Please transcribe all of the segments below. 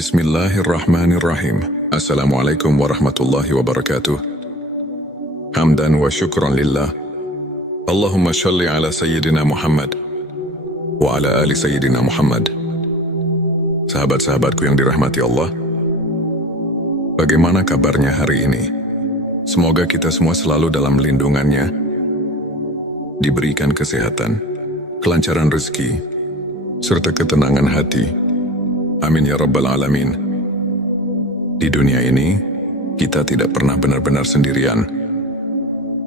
Bismillahirrahmanirrahim. Assalamualaikum warahmatullahi wabarakatuh. Hamdan wa syukran lillah. Allahumma shalli ala Sayyidina Muhammad wa ala ali Sayyidina Muhammad. Sahabat-sahabatku yang dirahmati Allah, bagaimana kabarnya hari ini? Semoga kita semua selalu dalam lindungannya, diberikan kesehatan, kelancaran rezeki, serta ketenangan hati. Amin ya rabbal alamin. Di dunia ini, kita tidak pernah benar-benar sendirian.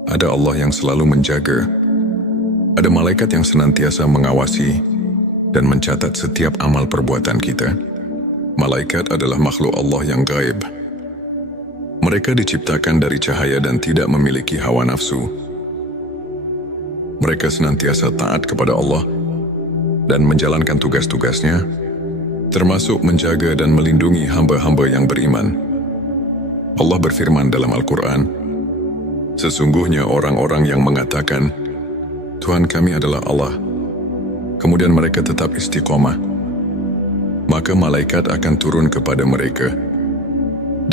Ada Allah yang selalu menjaga. Ada malaikat yang senantiasa mengawasi dan mencatat setiap amal perbuatan kita. Malaikat adalah makhluk Allah yang gaib. Mereka diciptakan dari cahaya dan tidak memiliki hawa nafsu. Mereka senantiasa taat kepada Allah dan menjalankan tugas-tugasnya, termasuk menjaga dan melindungi hamba-hamba yang beriman. Allah berfirman dalam Al-Quran, sesungguhnya orang-orang yang mengatakan, Tuhan kami adalah Allah, kemudian mereka tetap istiqomah, maka malaikat akan turun kepada mereka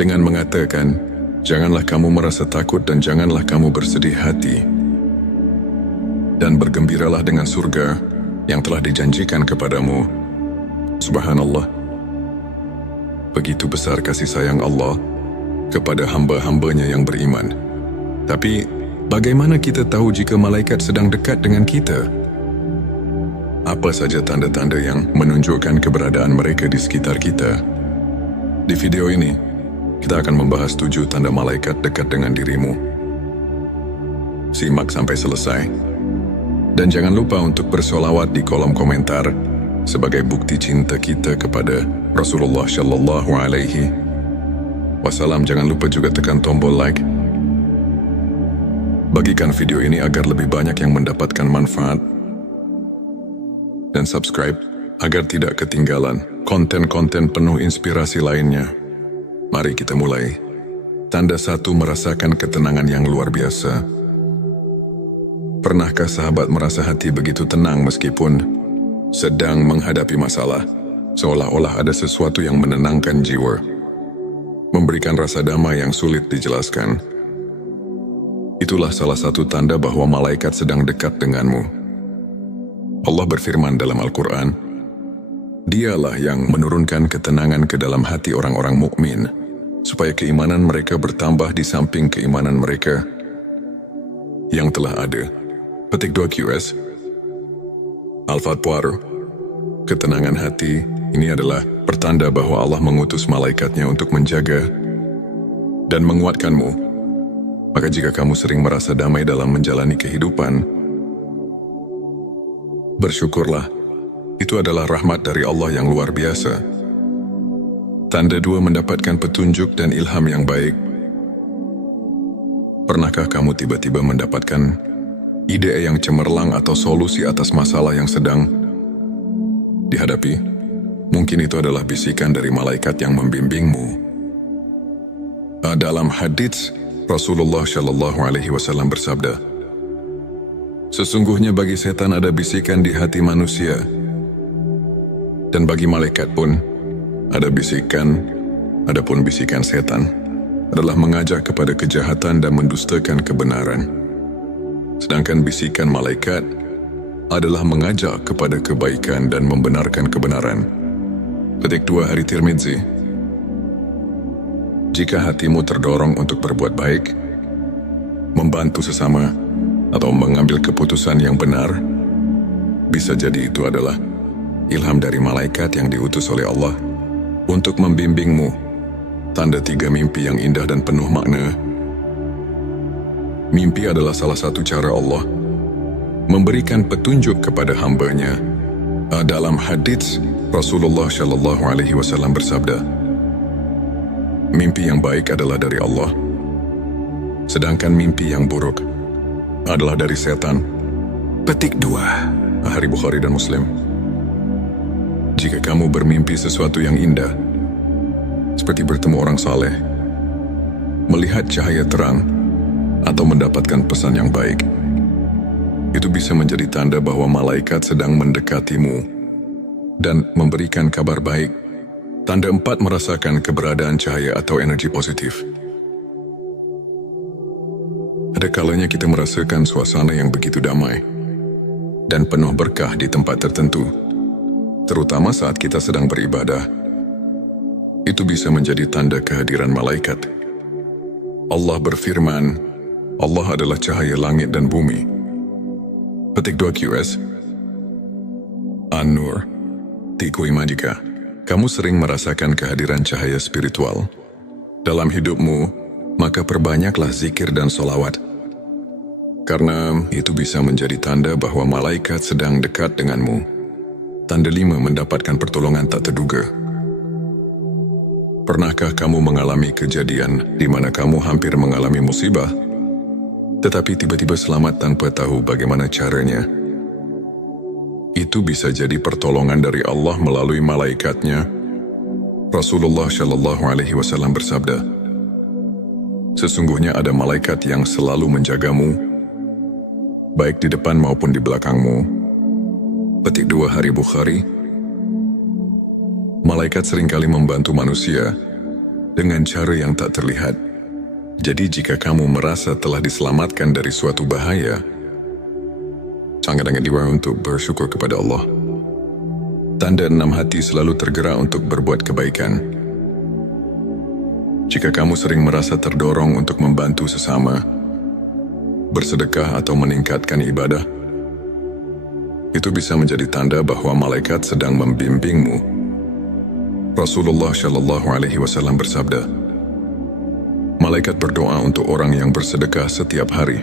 dengan mengatakan, janganlah kamu merasa takut dan janganlah kamu bersedih hati, dan bergembiralah dengan surga yang telah dijanjikan kepadamu. Subhanallah. Begitu besar kasih sayang Allah kepada hamba-hambanya yang beriman. Tapi, bagaimana kita tahu jika malaikat sedang dekat dengan kita? Apa saja tanda-tanda yang menunjukkan keberadaan mereka di sekitar kita? Di video ini, kita akan membahas 7 tanda malaikat dekat dengan dirimu. Simak sampai selesai. Dan jangan lupa untuk bersolawat di kolom komentar sebagai bukti cinta kita kepada Rasulullah Shallallahu Alaihi Wasallam. Jangan lupa juga tekan tombol like. Bagikan video ini agar lebih banyak yang mendapatkan manfaat. Dan subscribe agar tidak ketinggalan konten-konten penuh inspirasi lainnya. Mari kita mulai. Tanda 1, merasakan ketenangan yang luar biasa. Pernahkah sahabat merasa hati begitu tenang meskipun sedang menghadapi masalah, seolah-olah ada sesuatu yang menenangkan jiwa, memberikan rasa damai yang sulit dijelaskan? Itulah salah satu tanda bahwa malaikat sedang dekat denganmu. Allah berfirman dalam Al-Quran, Dialah yang menurunkan ketenangan ke dalam hati orang-orang mukmin, supaya keimanan mereka bertambah di samping keimanan mereka yang telah ada. Petik 2 QS Al-Fatwar. Ketenangan hati ini adalah pertanda bahwa Allah mengutus malaikatnya untuk menjaga dan menguatkanmu. Maka jika kamu sering merasa damai dalam menjalani kehidupan, bersyukurlah. Itu adalah rahmat dari Allah yang luar biasa. Tanda 2, mendapatkan petunjuk dan ilham yang baik. Pernahkah kamu tiba-tiba mendapatkan ide yang cemerlang atau solusi atas masalah yang sedang dihadapi? Mungkin itu adalah bisikan dari malaikat yang membimbingmu. Dalam hadits, Rasulullah Shallallahu Alaihi Wasallam bersabda, sesungguhnya bagi setan ada bisikan di hati manusia, dan bagi malaikat pun ada bisikan. Adapun bisikan setan adalah mengajak kepada kejahatan dan mendustakan kebenaran. Sedangkan bisikan malaikat adalah mengajak kepada kebaikan dan membenarkan kebenaran. Petik 2 Hari Tirmidzi. Jika hatimu terdorong untuk berbuat baik, membantu sesama, atau mengambil keputusan yang benar, bisa jadi itu adalah ilham dari malaikat yang diutus oleh Allah untuk membimbingmu. Tanda 3, mimpi yang indah dan penuh makna. Mimpi adalah salah satu cara Allah memberikan petunjuk kepada hambanya. Dalam hadits, Rasulullah Shallallahu Alaihi Wasallam bersabda, mimpi yang baik adalah dari Allah, sedangkan mimpi yang buruk adalah dari setan. Petik 2 Hari Bukhari dan Muslim. Jika kamu bermimpi sesuatu yang indah, seperti bertemu orang saleh, melihat cahaya terang, atau mendapatkan pesan yang baik, itu bisa menjadi tanda bahwa malaikat sedang mendekatimu dan memberikan kabar baik. Tanda 4 merasakan keberadaan cahaya atau energi positif. Ada kalanya kita merasakan suasana yang begitu damai dan penuh berkah di tempat tertentu, terutama saat kita sedang beribadah. Itu bisa menjadi tanda kehadiran malaikat. Allah berfirman, Allah adalah cahaya langit dan bumi. Petik 2 QS An-Nur 3 jika kamu sering merasakan kehadiran cahaya spiritual dalam hidupmu, maka perbanyaklah zikir dan solawat. Karena itu bisa menjadi tanda bahwa malaikat sedang dekat denganmu. Tanda 5 mendapatkan pertolongan tak terduga. Pernahkah kamu mengalami kejadian di mana kamu hampir mengalami musibah, tetapi tiba-tiba selamat tanpa tahu bagaimana caranya? Itu bisa jadi pertolongan dari Allah melalui malaikatnya. Rasulullah Shallallahu Alaihi Wasallam bersabda, sesungguhnya ada malaikat yang selalu menjagamu, baik di depan maupun di belakangmu. Petik 2 Hari Bukhari. Malaikat seringkali membantu manusia dengan cara yang tak terlihat. Jadi jika kamu merasa telah diselamatkan dari suatu bahaya, sangat-sangat diwajibkan untuk bersyukur kepada Allah. Tanda 6 hati selalu tergerak untuk berbuat kebaikan. Jika kamu sering merasa terdorong untuk membantu sesama, bersedekah atau meningkatkan ibadah, itu bisa menjadi tanda bahwa malaikat sedang membimbingmu. Rasulullah Shallallahu Alaihi Wasallam bersabda, malaikat berdoa untuk orang yang bersedekah setiap hari.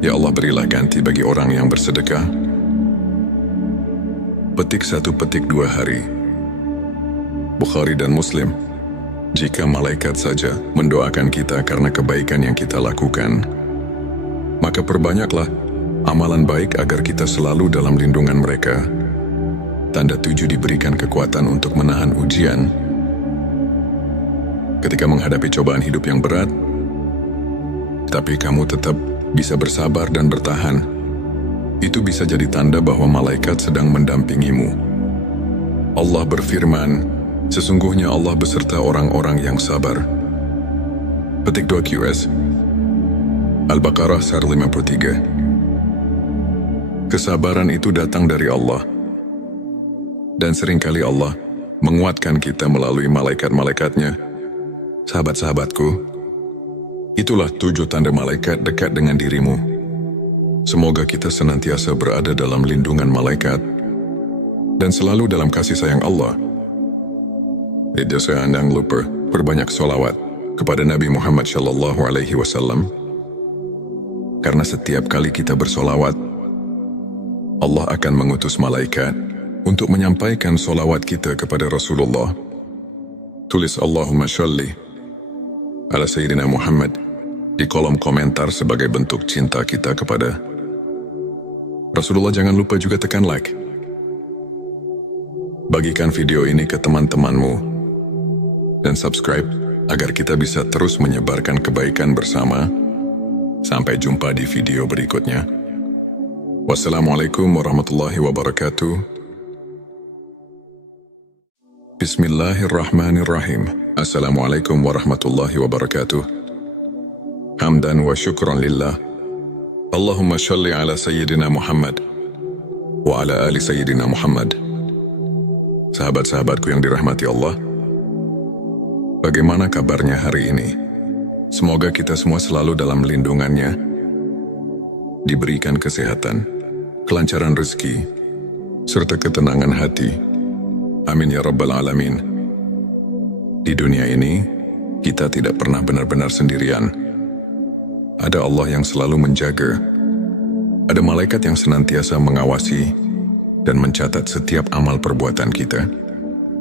Ya Allah, berilah ganti bagi orang yang bersedekah. Petik 1 petik 2 hari. Bukhari dan Muslim. Jika malaikat saja mendoakan kita karena kebaikan yang kita lakukan, maka perbanyaklah amalan baik agar kita selalu dalam lindungan mereka. Tanda 7 diberikan kekuatan untuk menahan ujian. Ketika menghadapi cobaan hidup yang berat, tapi kamu tetap bisa bersabar dan bertahan, itu bisa jadi tanda bahwa malaikat sedang mendampingimu. Allah berfirman, sesungguhnya Allah beserta orang-orang yang sabar. Petik 2 QS Al-Baqarah 53. Kesabaran itu datang dari Allah, dan seringkali Allah menguatkan kita melalui malaikat-malaikatnya. Sahabat-sahabatku, itulah 7 tanda malaikat dekat dengan dirimu. Semoga kita senantiasa berada dalam lindungan malaikat dan selalu dalam kasih sayang Allah. Jangan lupa berbanyak sholawat kepada Nabi Muhammad Shallallahu Alaihi Wasallam. Karena setiap kali kita bersolawat, Allah akan mengutus malaikat untuk menyampaikan sholawat kita kepada Rasulullah. Tulis Allahumma sholli ala Sayyidina Muhammad di kolom komentar sebagai bentuk cinta kita kepada Rasulullah. Jangan lupa juga tekan like. Bagikan video ini ke teman-temanmu dan subscribe agar kita bisa terus menyebarkan kebaikan bersama. Sampai jumpa di video berikutnya. Wassalamualaikum warahmatullahi wabarakatuh. Bismillahirrahmanirrahim. Assalamualaikum warahmatullahi wabarakatuh. Hamdan wa syukran lillah. Allahumma shalli ala Sayyidina Muhammad wa ala ali Sayyidina Muhammad. Sahabat-sahabatku yang dirahmati Allah, bagaimana kabarnya hari ini? Semoga kita semua selalu dalam lindungannya, diberikan kesehatan, kelancaran rezeki, serta ketenangan hati. Amin ya Rabbal Alamin. Di dunia ini, kita tidak pernah benar-benar sendirian. Ada Allah yang selalu menjaga. Ada malaikat yang senantiasa mengawasi dan mencatat setiap amal perbuatan kita.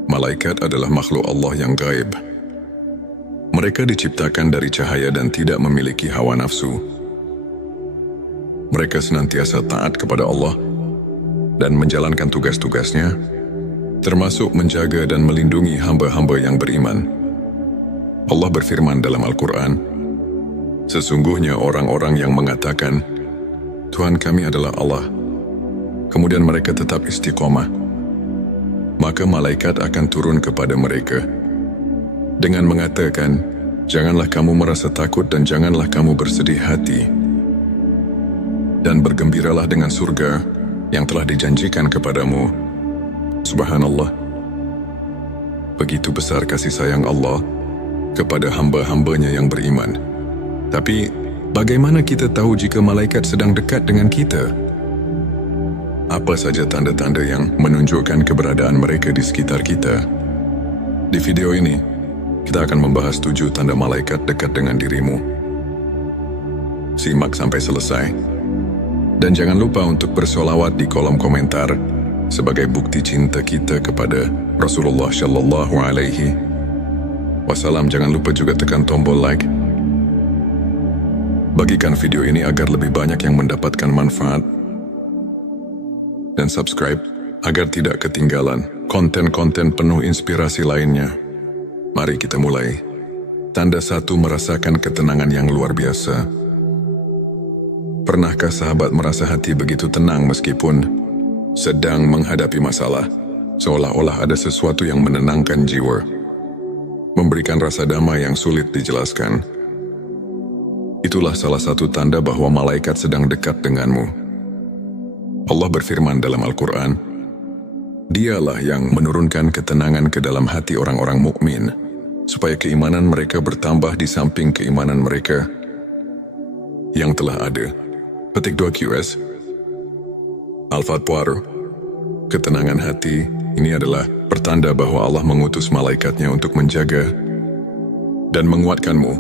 Malaikat adalah makhluk Allah yang gaib. Mereka diciptakan dari cahaya dan tidak memiliki hawa nafsu. Mereka senantiasa taat kepada Allah dan menjalankan tugas-tugasnya, termasuk menjaga dan melindungi hamba-hamba yang beriman. Allah berfirman dalam Al-Quran, sesungguhnya orang-orang yang mengatakan, Tuhan kami adalah Allah, kemudian mereka tetap istiqomah, maka malaikat akan turun kepada mereka dengan mengatakan, "Janganlah kamu merasa takut dan janganlah kamu bersedih hati. Dan bergembiralah dengan surga yang telah dijanjikan kepadamu." Subhanallah. Begitu besar kasih sayang Allah kepada hamba-hambanya yang beriman. Tapi, bagaimana kita tahu jika malaikat sedang dekat dengan kita? Apa saja tanda-tanda yang menunjukkan keberadaan mereka di sekitar kita? Di video ini, kita akan membahas 7 tanda malaikat dekat dengan dirimu. Simak sampai selesai. Dan jangan lupa untuk bersolawat di kolom komentar sebagai bukti cinta kita kepada Rasulullah Shallallahu Alaihi Wasallam. Jangan lupa juga tekan tombol like. Bagikan video ini agar lebih banyak yang mendapatkan manfaat. Dan subscribe agar tidak ketinggalan konten-konten penuh inspirasi lainnya. Mari kita mulai. Tanda 1, merasakan ketenangan yang luar biasa. Pernahkah sahabat merasa hati begitu tenang meskipun sedang menghadapi masalah? Seolah-olah ada sesuatu yang menenangkan jiwa, memberikan rasa damai yang sulit dijelaskan. Itulah salah satu tanda bahwa malaikat sedang dekat denganmu. Allah berfirman dalam Al-Quran, "Dialah yang menurunkan ketenangan ke dalam hati orang-orang mukmin, supaya keimanan mereka bertambah di samping keimanan mereka yang telah ada." Petik 2 QS. Al-Fatwar. Ketenangan hati ini adalah pertanda bahwa Allah mengutus malaikatnya untuk menjaga dan menguatkanmu.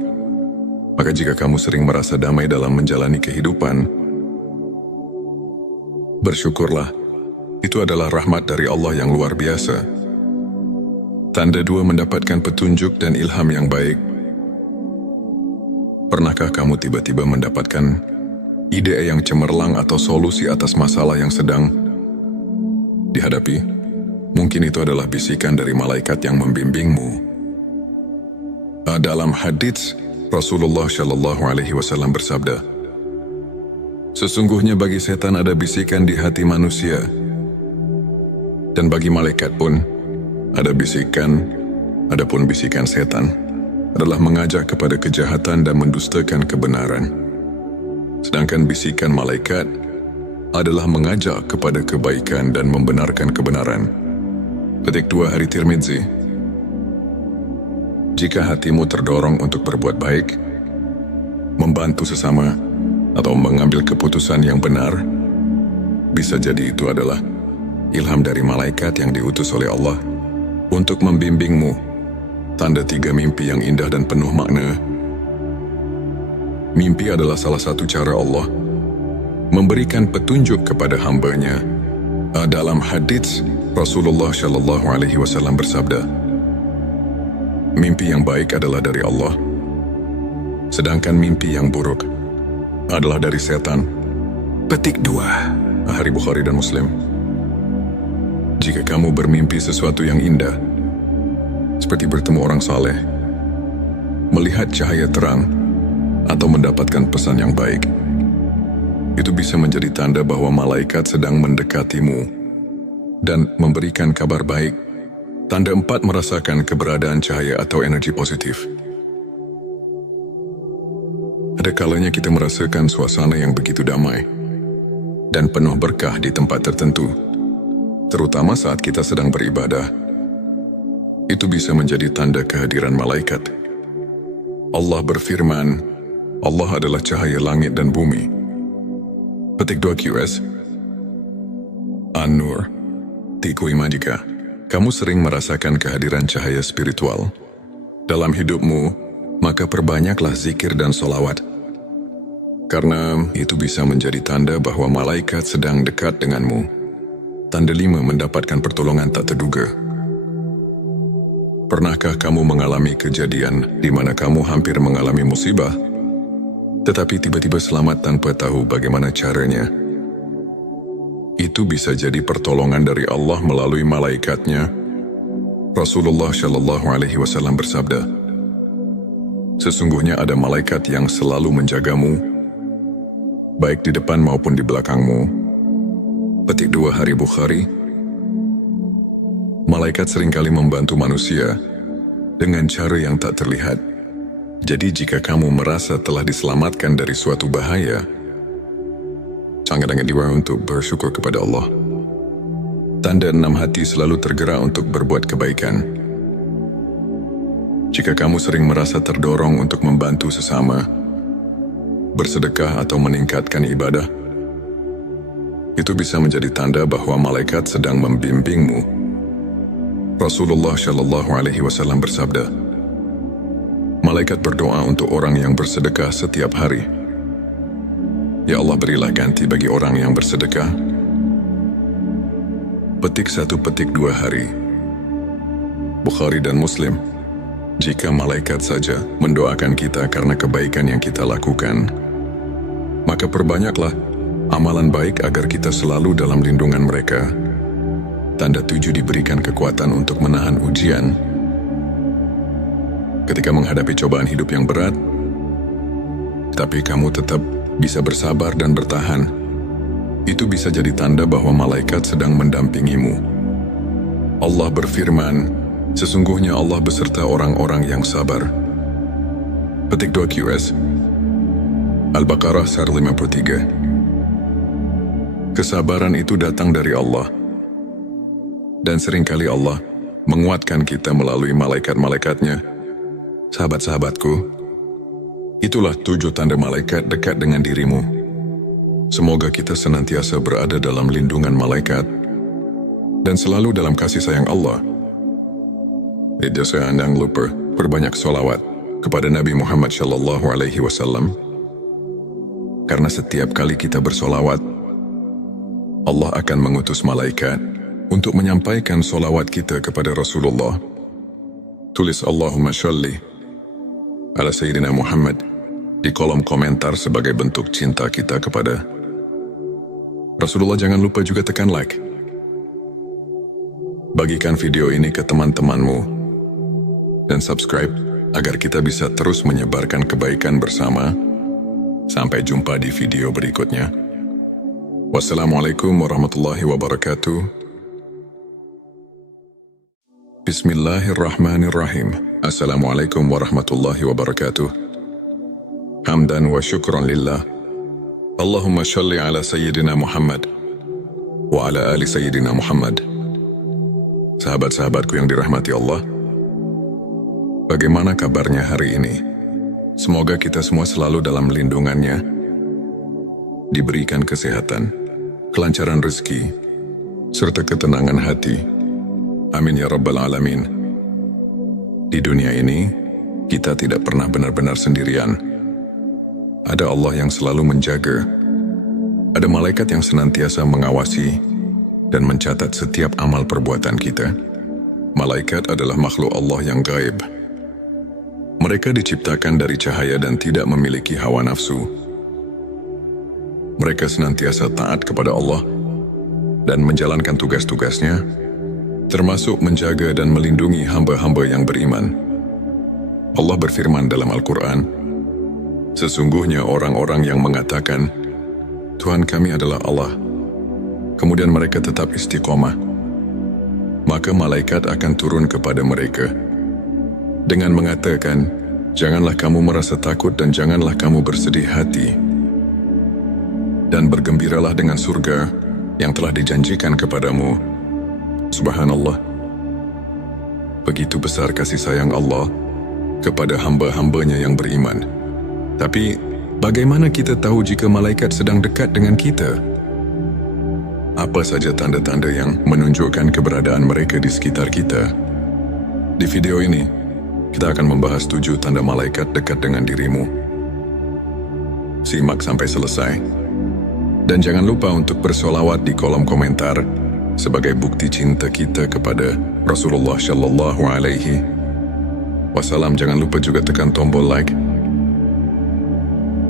Maka jika kamu sering merasa damai dalam menjalani kehidupan, bersyukurlah. Itu adalah rahmat dari Allah yang luar biasa. Tanda 2, mendapatkan petunjuk dan ilham yang baik. Pernahkah kamu tiba-tiba mendapatkan ide yang cemerlang atau solusi atas masalah yang sedang dihadapi? Mungkin itu adalah bisikan dari malaikat yang membimbingmu. Dalam hadits, Rasulullah Shallallahu Alaihi Wasallam bersabda, "Sesungguhnya bagi setan ada bisikan di hati manusia, dan bagi malaikat pun ada bisikan. Adapun bisikan setan adalah mengajak kepada kejahatan dan mendustakan kebenaran. Sedangkan bisikan malaikat adalah mengajak kepada kebaikan dan membenarkan kebenaran." Petik 2 Hari Tirmidzi. Jika hatimu terdorong untuk berbuat baik, membantu sesama, atau mengambil keputusan yang benar, bisa jadi itu adalah ilham dari malaikat yang diutus oleh Allah untuk membimbingmu. Tanda 3, mimpi yang indah dan penuh makna. Mimpi adalah salah satu cara Allah memberikan petunjuk kepada hambanya. Dalam hadits, Rasulullah Shallallahu Alaihi Wasallam bersabda, "Mimpi yang baik adalah dari Allah, sedangkan mimpi yang buruk adalah dari setan." Petik 2 Hari Bukhari dan Muslim. Jika kamu bermimpi sesuatu yang indah, seperti bertemu orang saleh, melihat cahaya terang, atau mendapatkan pesan yang baik, itu bisa menjadi tanda bahwa malaikat sedang mendekatimu dan memberikan kabar baik. Tanda 4, merasakan keberadaan cahaya atau energi positif. Ada kalanya kita merasakan suasana yang begitu damai dan penuh berkah di tempat tertentu, terutama saat kita sedang beribadah. Itu bisa menjadi tanda kehadiran malaikat. Allah berfirman, "Allah adalah cahaya langit dan bumi." Petik 2 QS. An-Nur. Tikui jika kamu sering merasakan kehadiran cahaya spiritual dalam hidupmu, maka perbanyaklah zikir dan solawat. Karena itu bisa menjadi tanda bahwa malaikat sedang dekat denganmu. Tanda 5, mendapatkan pertolongan tak terduga. Pernahkah kamu mengalami kejadian di mana kamu hampir mengalami musibah, tetapi tiba-tiba selamat tanpa tahu bagaimana caranya? Itu bisa jadi pertolongan dari Allah melalui malaikatnya. Rasulullah Shallallahu Alaihi Wasallam bersabda, "Sesungguhnya ada malaikat yang selalu menjagamu, baik di depan maupun di belakangmu." Petik 2 Hari Bukhari. Malaikat seringkali membantu manusia dengan cara yang tak terlihat. Jadi jika kamu merasa telah diselamatkan dari suatu bahaya, sangat-sangat diwajibkan untuk bersyukur kepada Allah. Tanda 6 hati selalu tergerak untuk berbuat kebaikan. Jika kamu sering merasa terdorong untuk membantu sesama, bersedekah atau meningkatkan ibadah, itu bisa menjadi tanda bahwa malaikat sedang membimbingmu. Rasulullah Shallallahu Alaihi Wasallam bersabda, malaikat berdoa untuk orang yang bersedekah setiap hari. Ya Allah, berilah ganti bagi orang yang bersedekah. Petik 1, petik 2 hari. Bukhari dan Muslim. Jika malaikat saja mendoakan kita karena kebaikan yang kita lakukan, maka perbanyaklah amalan baik agar kita selalu dalam lindungan mereka. Tanda 7, diberikan kekuatan untuk menahan ujian. Ketika menghadapi cobaan hidup yang berat, tapi kamu tetap bisa bersabar dan bertahan, itu bisa jadi tanda bahwa malaikat sedang mendampingimu. Allah berfirman, sesungguhnya Allah beserta orang-orang yang sabar. Petik 2 QS Al-Baqarah 53. Kesabaran itu datang dari Allah. Dan seringkali Allah menguatkan kita melalui malaikat-malaikatnya. Sahabat-sahabatku, itulah 7 tanda malaikat dekat dengan dirimu. Semoga kita senantiasa berada dalam lindungan malaikat dan selalu dalam kasih sayang Allah. Jangan lupa perbanyak sholawat kepada Nabi Muhammad Shallallahu Alaihi Wasallam. Karena setiap kali kita bersolawat, Allah akan mengutus malaikat untuk menyampaikan solawat kita kepada Rasulullah. Tulis Allahumma sholli ala Sayyidina Muhammad di kolom komentar sebagai bentuk cinta kita kepada Rasulullah. Jangan lupa juga tekan like. Bagikan video ini ke teman-temanmu dan subscribe agar kita bisa terus menyebarkan kebaikan bersama. Sampai jumpa di video berikutnya. Wassalamualaikum warahmatullahi wabarakatuh. Bismillahirrahmanirrahim. Assalamualaikum warahmatullahi wabarakatuh. Hamdan wa syukran lillah. Allahumma sholli ala Sayyidina Muhammad wa ala ali Sayyidina Muhammad. Sahabat-sahabatku yang dirahmati Allah, bagaimana kabarnya hari ini? Semoga kita semua selalu dalam lindungannya, diberikan kesehatan, kelancaran rezeki, serta ketenangan hati. Amin ya Rabbal Alamin. Di dunia ini, kita tidak pernah benar-benar sendirian. Ada Allah yang selalu menjaga. Ada malaikat yang senantiasa mengawasi dan mencatat setiap amal perbuatan kita. Malaikat adalah makhluk Allah yang gaib. Mereka diciptakan dari cahaya dan tidak memiliki hawa nafsu. Mereka senantiasa taat kepada Allah dan menjalankan tugas-tugasnya, termasuk menjaga dan melindungi hamba-hamba yang beriman. Allah berfirman dalam Al-Quran, sesungguhnya orang-orang yang mengatakan, Tuhan kami adalah Allah, kemudian mereka tetap istiqomah, maka malaikat akan turun kepada mereka dengan mengatakan, janganlah kamu merasa takut dan janganlah kamu bersedih hati, dan bergembiralah dengan surga yang telah dijanjikan kepadamu. Subhanallah. Begitu besar kasih sayang Allah kepada hamba-hambanya yang beriman. Tapi, bagaimana kita tahu jika malaikat sedang dekat dengan kita? Apa saja tanda-tanda yang menunjukkan keberadaan mereka di sekitar kita? Di video ini, kita akan membahas 7 tanda malaikat dekat dengan dirimu. Simak sampai selesai. Dan jangan lupa untuk bersolawat di kolom komentar sebagai bukti cinta kita kepada Rasulullah Shallallahu Alaihi Wasallam. Jangan lupa juga tekan tombol like.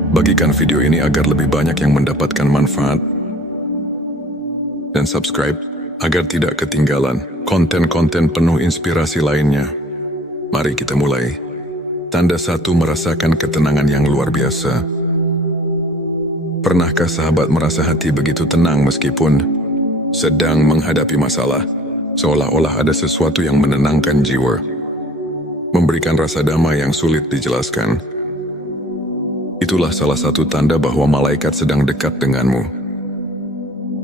Bagikan video ini agar lebih banyak yang mendapatkan manfaat. Dan subscribe agar tidak ketinggalan konten-konten penuh inspirasi lainnya. Mari kita mulai. Tanda 1, merasakan ketenangan yang luar biasa. Pernahkah sahabat merasa hati begitu tenang meskipun sedang menghadapi masalah? seolah-olah ada sesuatu yang menenangkan jiwa, memberikan rasa damai yang sulit dijelaskan. Itulah salah satu tanda bahwa malaikat sedang dekat denganmu.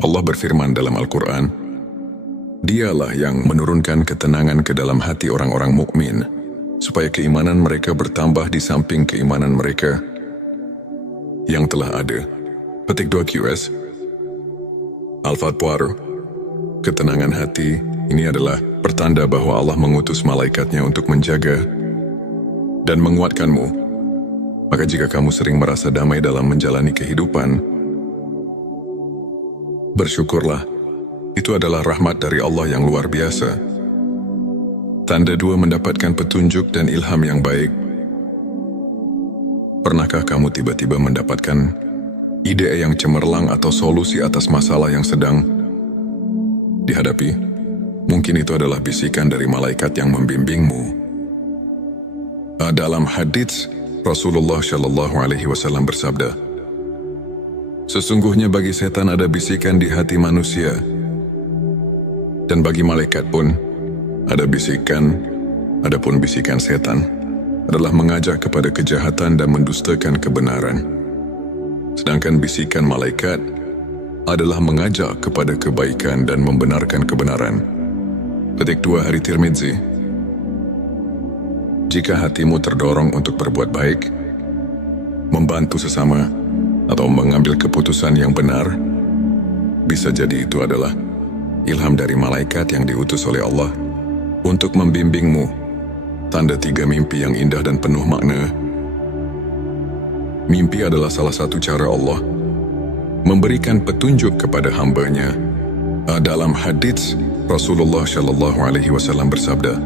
Allah berfirman dalam Al-Quran, Dialah yang menurunkan ketenangan ke dalam hati orang-orang mukmin, supaya keimanan mereka bertambah di samping keimanan mereka yang telah ada. Petik 2 QS. Al-Fatwar, ketenangan hati ini adalah pertanda bahwa Allah mengutus malaikatnya untuk menjaga dan menguatkanmu. Maka jika kamu sering merasa damai dalam menjalani kehidupan, bersyukurlah. Itu adalah rahmat dari Allah yang luar biasa. Tanda 2, mendapatkan petunjuk dan ilham yang baik. Pernahkah kamu tiba-tiba mendapatkan ide yang cemerlang atau solusi atas masalah yang sedang dihadapi? Mungkin itu adalah bisikan dari malaikat yang membimbingmu. Dalam hadits, Rasulullah Shallallahu Alaihi Wasallam bersabda, sesungguhnya bagi setan ada bisikan di hati manusia, dan bagi malaikat pun ada bisikan. Adapun bisikan setan adalah mengajak kepada kejahatan dan mendustakan kebenaran. Sedangkan bisikan malaikat adalah mengajak kepada kebaikan dan membenarkan kebenaran. Petik 2 Hari Tirmidzi. Jika hatimu terdorong untuk berbuat baik, membantu sesama, atau mengambil keputusan yang benar, bisa jadi itu adalah ilham dari malaikat yang diutus oleh Allah untuk membimbingmu. Tanda 3, mimpi yang indah dan penuh makna. Mimpi adalah salah satu cara Allah memberikan petunjuk kepada hamba-Nya. Dalam hadits, Rasulullah Shallallahu Alaihi Wasallam bersabda,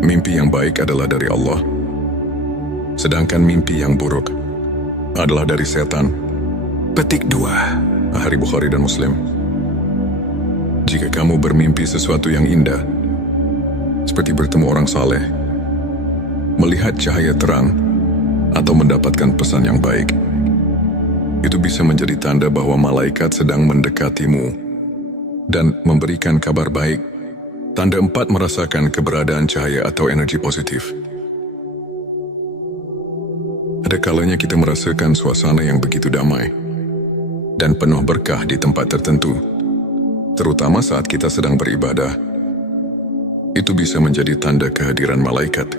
mimpi yang baik adalah dari Allah, sedangkan mimpi yang buruk adalah dari setan. Petik 2 Hari Bukhari dan Muslim. Jika kamu bermimpi sesuatu yang indah, seperti bertemu orang saleh, melihat cahaya terang, atau mendapatkan pesan yang baik, itu bisa menjadi tanda bahwa malaikat sedang mendekatimu dan memberikan kabar baik. Tanda 4, merasakan keberadaan cahaya atau energi positif. Ada kalanya kita merasakan suasana yang begitu damai dan penuh berkah di tempat tertentu, terutama saat kita sedang beribadah. Itu bisa menjadi tanda kehadiran malaikat.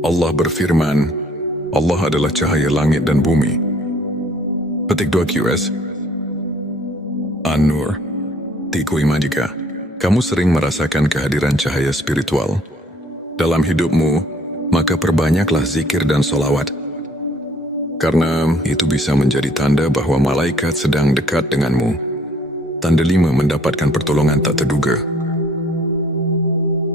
Allah berfirman, Allah adalah cahaya langit dan bumi. Petik 2 QS. An-Nur. Tiku Ima. Jika kamu sering merasakan kehadiran cahaya spiritual dalam hidupmu, maka perbanyaklah zikir dan solawat. Karena itu bisa menjadi tanda bahwa malaikat sedang dekat denganmu. Tanda 5, mendapatkan pertolongan tak terduga.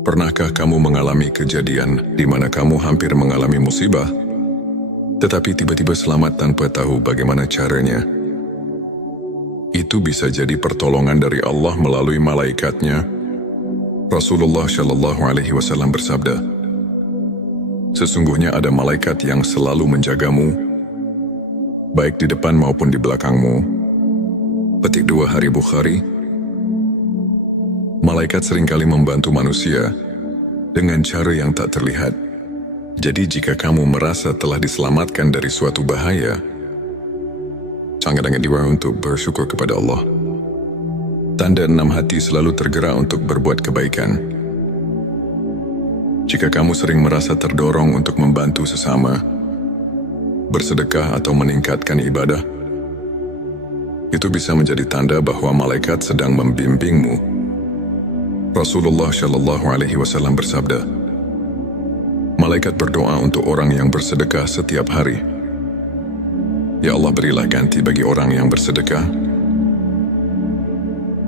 Pernahkah kamu mengalami kejadian di mana kamu hampir mengalami musibah, tetapi tiba-tiba selamat tanpa tahu bagaimana caranya? Itu bisa jadi pertolongan dari Allah melalui malaikatnya. Rasulullah Shallallahu Alaihi Wasallam bersabda, sesungguhnya ada malaikat yang selalu menjagamu, baik di depan maupun di belakangmu. Petik 2 Hari Bukhari. Malaikat seringkali membantu manusia dengan cara yang tak terlihat. Jadi jika kamu merasa telah diselamatkan dari suatu bahaya, sangat diwajib untuk bersyukur kepada Allah. Tanda 6, hati selalu tergerak untuk berbuat kebaikan. Jika kamu sering merasa terdorong untuk membantu sesama, bersedekah atau meningkatkan ibadah, itu bisa menjadi tanda bahwa malaikat sedang membimbingmu. Rasulullah Shallallahu Alaihi Wasallam bersabda, malaikat berdoa untuk orang yang bersedekah setiap hari. Ya Allah, berilah ganti bagi orang yang bersedekah.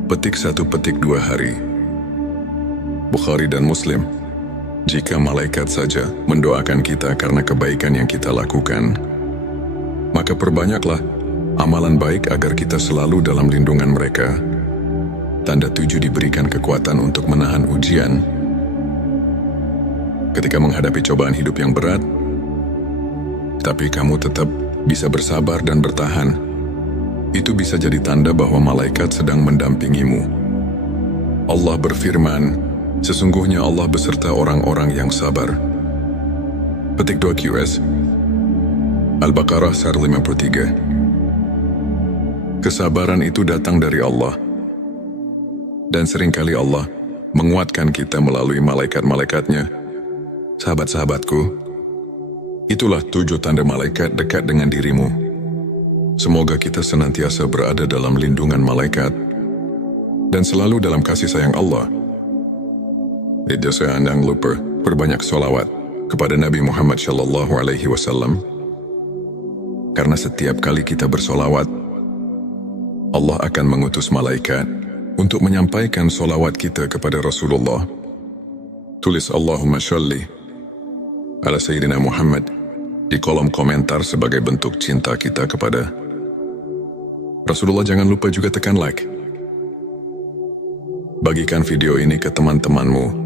Petik 1, petik 2 Hari Bukhari dan Muslim. Jika malaikat saja mendoakan kita karena kebaikan yang kita lakukan, maka perbanyaklah amalan baik agar kita selalu dalam lindungan mereka. Tanda 7, diberikan kekuatan untuk menahan ujian. Ketika menghadapi cobaan hidup yang berat, tapi kamu tetap bisa bersabar dan bertahan, itu bisa jadi tanda bahwa malaikat sedang mendampingimu. Allah berfirman, sesungguhnya Allah beserta orang-orang yang sabar. Petik 2 QS Al-Baqarah 153. Kesabaran itu datang dari Allah. Dan seringkali Allah menguatkan kita melalui malaikat-malaikatnya. Sahabat-sahabatku, itulah 7 tanda malaikat dekat dengan dirimu. Semoga kita senantiasa berada dalam lindungan malaikat dan selalu dalam kasih sayang Allah. Jangan lupa perbanyak sholawat kepada Nabi Muhammad SAW. Karena setiap kali kita bersolawat, Allah akan mengutus malaikat untuk menyampaikan solawat kita kepada Rasulullah. Tulis Allahumma sholli ala Sayyidina Muhammad di kolom komentar sebagai bentuk cinta kita kepada Rasulullah. Jangan lupa juga tekan like. Bagikan video ini ke teman-temanmu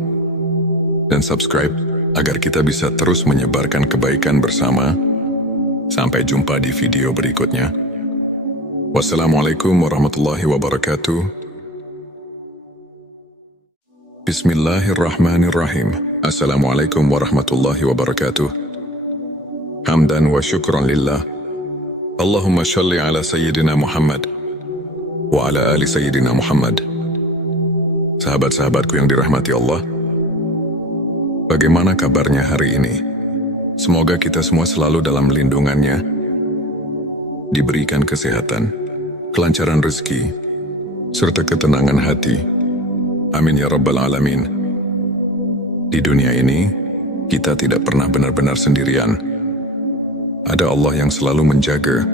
dan subscribe agar kita bisa terus menyebarkan kebaikan bersama. Sampai jumpa di video berikutnya. Wassalamualaikum warahmatullahi wabarakatuh. Bismillahirrahmanirrahim. Assalamualaikum warahmatullahi wabarakatuh. Hamdan wa syukran lillah. Allahumma sholli ala Sayyidina Muhammad wa ala ali Sayyidina Muhammad. Sahabat-sahabatku yang dirahmati Allah, bagaimana kabarnya hari ini? Semoga kita semua selalu dalam lindungannya, diberikan kesehatan, kelancaran rezeki, serta ketenangan hati. Amin ya rabbal alamin. Di dunia ini, kita tidak pernah benar-benar sendirian. Ada Allah yang selalu menjaga.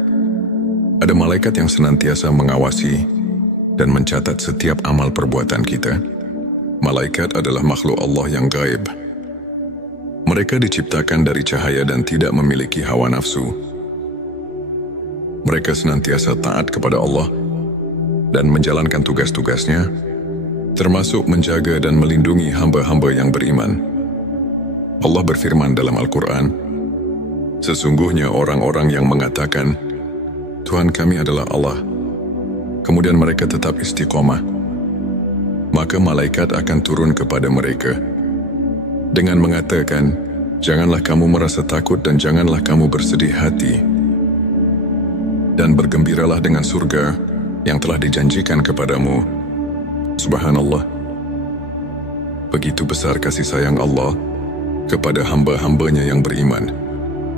Ada malaikat yang senantiasa mengawasi dan mencatat setiap amal perbuatan kita. Malaikat adalah makhluk Allah yang gaib. Mereka diciptakan dari cahaya dan tidak memiliki hawa nafsu. Mereka senantiasa taat kepada Allah dan menjalankan tugas-tugasnya, termasuk menjaga dan melindungi hamba-hamba yang beriman. Allah berfirman dalam Al-Quran, sesungguhnya orang-orang yang mengatakan, Tuhan kami adalah Allah, kemudian mereka tetap istiqomah, maka malaikat akan turun kepada mereka dengan mengatakan, janganlah kamu merasa takut dan janganlah kamu bersedih hati, dan bergembiralah dengan surga yang telah dijanjikan kepadamu. Subhanallah. Begitu besar kasih sayang Allah kepada hamba-hambanya yang beriman.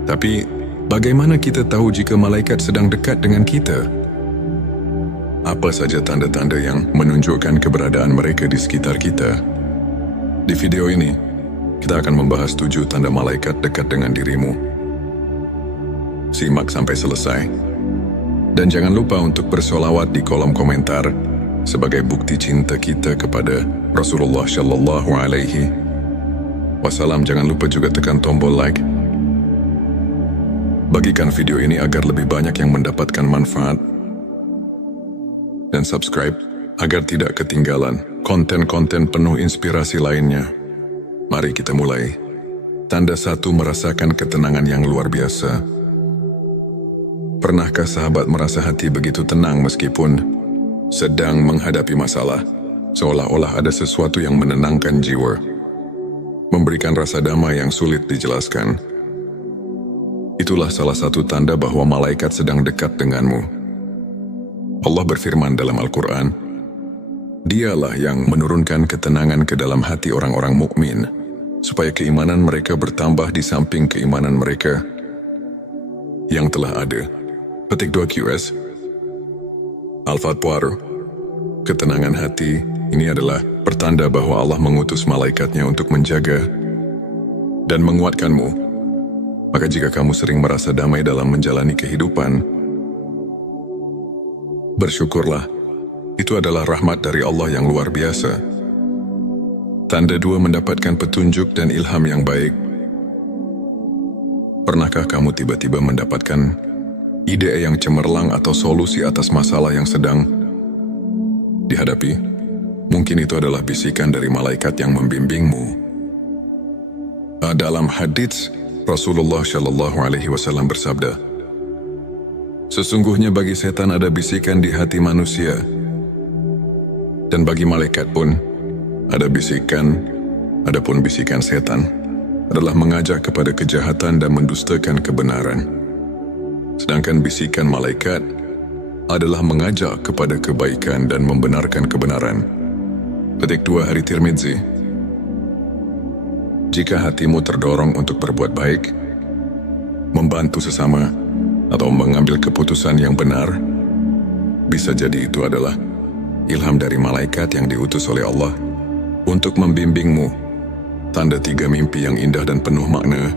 Tapi, bagaimana kita tahu jika malaikat sedang dekat dengan kita? Apa saja tanda-tanda yang menunjukkan keberadaan mereka di sekitar kita? Di video ini, kita akan membahas 7 tanda malaikat dekat dengan dirimu. Simak sampai selesai. Dan jangan lupa untuk bersolawat di kolom komentar sebagai bukti cinta kita kepada Rasulullah Shallallahu Alaihi Wasallam. Jangan lupa juga tekan tombol like. Bagikan video ini agar lebih banyak yang mendapatkan manfaat. Dan subscribe agar tidak ketinggalan konten-konten penuh inspirasi lainnya. Mari kita mulai. Tanda 1, merasakan ketenangan yang luar biasa. Pernahkah sahabat merasa hati begitu tenang meskipun sedang menghadapi masalah? Seolah-olah ada sesuatu yang menenangkan jiwa, memberikan rasa damai yang sulit dijelaskan. Itulah salah satu tanda bahwa malaikat sedang dekat denganmu. Allah berfirman dalam Al-Quran, Dialah yang menurunkan ketenangan ke dalam hati orang-orang mukmin, supaya keimanan mereka bertambah di samping keimanan mereka yang telah ada. Petik 2 QS Al-Fatwar. Ketenangan hati ini adalah pertanda bahwa Allah mengutus malaikatnya untuk menjaga dan menguatkanmu. Maka jika kamu sering merasa damai dalam menjalani kehidupan, bersyukurlah. Itu adalah rahmat dari Allah yang luar biasa. Tanda 2, mendapatkan petunjuk dan ilham yang baik. Pernahkah kamu tiba-tiba mendapatkan ide yang cemerlang atau solusi atas masalah yang sedang dihadapi? Mungkin itu adalah bisikan dari malaikat yang membimbingmu. Dalam hadits, Rasulullah Shallallahu Alaihi Wasallam bersabda, sesungguhnya bagi setan ada bisikan di hati manusia, dan bagi malaikat pun ada bisikan, adapun bisikan setan adalah mengajak kepada kejahatan dan mendustakan kebenaran. Sedangkan bisikan malaikat adalah mengajak kepada kebaikan dan membenarkan kebenaran. Petik 2 Hari Tirmidzi. Jika hatimu terdorong untuk berbuat baik, membantu sesama, atau mengambil keputusan yang benar, bisa jadi itu adalah ilham dari malaikat yang diutus oleh Allah untuk membimbingmu. Tanda 3 mimpi yang indah dan penuh makna.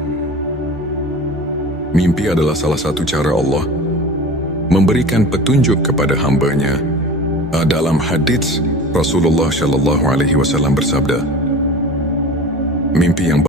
Mimpi adalah salah satu cara Allah memberikan petunjuk kepada hamba-Nya. Dalam hadits Rasulullah SAW bersabda, mimpi yang